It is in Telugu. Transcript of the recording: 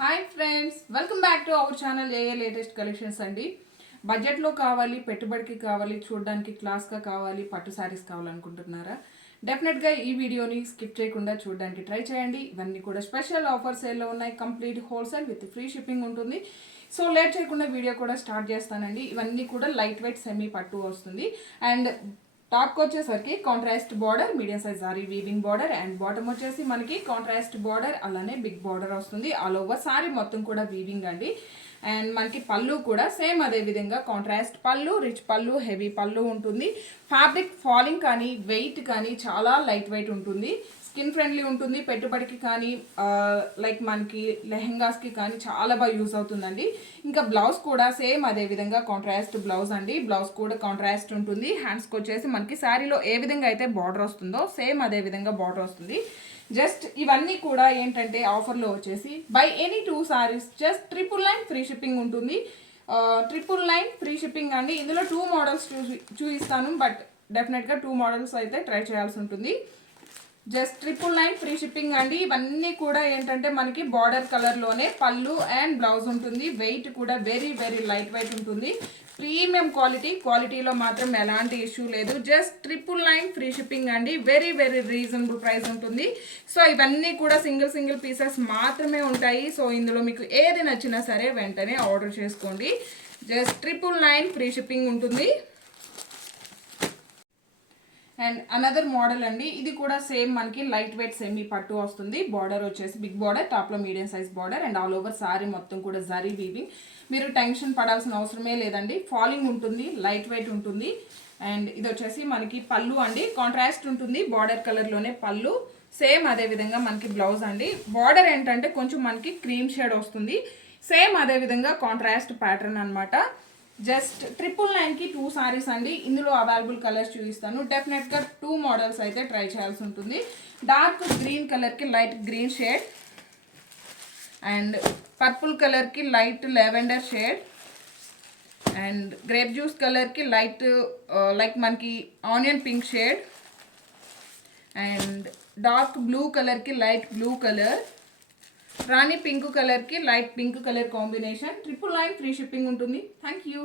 Hi friends, welcome back to our channel ఏఏ లేటెస్ట్ కలెక్షన్స్ అండి. బడ్జెట్లో కావాలి, పెట్టుబడికి కావాలి, చూడడానికి క్లాస్గా కావాలి, పట్టు శారీస్ కావాలనుకుంటున్నారా? డెఫినెట్గా ఈ వీడియోని స్కిప్ చేయకుండా చూడడానికి ట్రై చేయండి. ఇవన్నీ కూడా స్పెషల్ ఆఫర్ సేల్లో ఉన్నాయి. Complete wholesale with free shipping ఉంటుంది. సో లేట్ చేయకుండా వీడియో కూడా స్టార్ట్ చేస్తానండి. ఇవన్నీ కూడా లైట్ వెయిట్ సెమీ పట్టు వస్తుంది. అండ్ టాప్కి వచ్చేసరికి contrast border, medium size sorry weaving border, and bottom వచ్చేసి మనకి కాంట్రాస్ట్ బార్డర్ అలానే బిగ్ బార్డర్ వస్తుంది. ఆల్ ఓవర్ సారీ మొత్తం కూడా వీవింగ్ అండి. అండ్ మనకి పళ్ళు కూడా సేమ్ అదే విధంగా కాంట్రాస్ట్ పళ్ళు, రిచ్ పళ్ళు, హెవీ పళ్ళు ఉంటుంది. ఫ్యాబ్రిక్ ఫాలింగ్ కానీ వెయిట్ కానీ చాలా లైట్ వెయిట్ ఉంటుంది. స్కిన్ ఫ్రెండ్లీ ఉంటుంది. పెట్టుబడికి కానీ లైక్ మనకి లెహెంగాస్కి కానీ చాలా బాగా యూజ్ అవుతుందండి. ఇంకా బ్లౌజ్ కూడా సేమ్ అదే విధంగా కాంట్రాస్ట్ బ్లౌజ్ అండి. బ్లౌజ్ కూడా కాంట్రాస్ట్ ఉంటుంది. హ్యాండ్స్కి వచ్చేసి మనకి శారీలో ఏ విధంగా అయితే బార్డర్ వస్తుందో సేమ్ అదే విధంగా బార్డర్ వస్తుంది. జస్ట్ ఇవన్నీ కూడా ఏంటంటే ఆఫర్లో వచ్చేసి by any 2 sarees just 999 free shipping ఉంటుంది. 999 ఫ్రీ షిప్పింగ్ అండి. ఇందులో 2 మోడల్స్ చూపిస్తాను, బట్ డెఫినెట్గా 2 మోడల్స్ అయితే ట్రై చేయాల్సి ఉంటుంది. జస్ట్ 999 ఫ్రీ షిప్పింగ్ అండి. ఇవన్నీ కూడా ఏంటంటే మనకి బార్డర్ కలర్లోనే పళ్ళు అండ్ బ్లౌజ్ ఉంటుంది. వెయిట్ కూడా వెరీ వెరీ లైట్ వెయిట్ ఉంటుంది. ప్రీమియం క్వాలిటీలో మాత్రం ఎలాంటి ఇష్యూ లేదు. జస్ట్ 999 ఫ్రీ షిప్పింగ్ అండి. వెరీ వెరీ రీజనబుల్ ప్రైస్ ఉంటుంది. సో ఇవన్నీ కూడా సింగిల్ పీసెస్ మాత్రమే ఉంటాయి. సో ఇందులో మీకు ఏది నచ్చినా సరే వెంటనే ఆర్డర్ చేసుకోండి. జస్ట్ 999 ఫ్రీ షిప్పింగ్ ఉంటుంది. అండ్ అనదర్ మోడల్ అండి. ఇది కూడా సేమ్ మనకి లైట్ వెయిట్ సెమీ పట్టు వస్తుంది. బార్డర్ వచ్చేసి బిగ్ బార్డర్, టాప్లో medium size border, and all over sorry మొత్తం కూడా జరీ వీవింగ్. మీరు టెన్షన్ పడాల్సిన అవసరమే లేదండి. ఫాలింగ్ ఉంటుంది, లైట్ వెయిట్ ఉంటుంది. అండ్ ఇది వచ్చేసి మనకి పళ్ళు అండి. కాంట్రాస్ట్ ఉంటుంది, బార్డర్ కలర్లోనే పళ్ళు. సేమ్ అదే విధంగా మనకి బ్లౌజ్ అండి. బార్డర్ ఏంటంటే కొంచెం మనకి క్రీమ్ షేడ్ వస్తుంది. సేమ్ అదే విధంగా కాంట్రాస్ట్ ప్యాటర్న్ అనమాట. జస్ట్ 999కి 2 sarees అండి. ఇందులో అవైలబుల్ కలర్స్ చూపిస్తాను. డెఫినెట్గా 2 మోడల్స్ అయితే ట్రై చేయాల్సి ఉంటుంది. డార్క్ గ్రీన్ కలర్కి light green shade, and purple కలర్కి light lavender shade, and grape juice కలర్కి లైట్ లైక్ మనకి onion pink shade, and dark blue కలర్కి light blue colour, rani pink కలర్కి light pink colour combination. 999 free shipping ఉంటుంది. Thank you.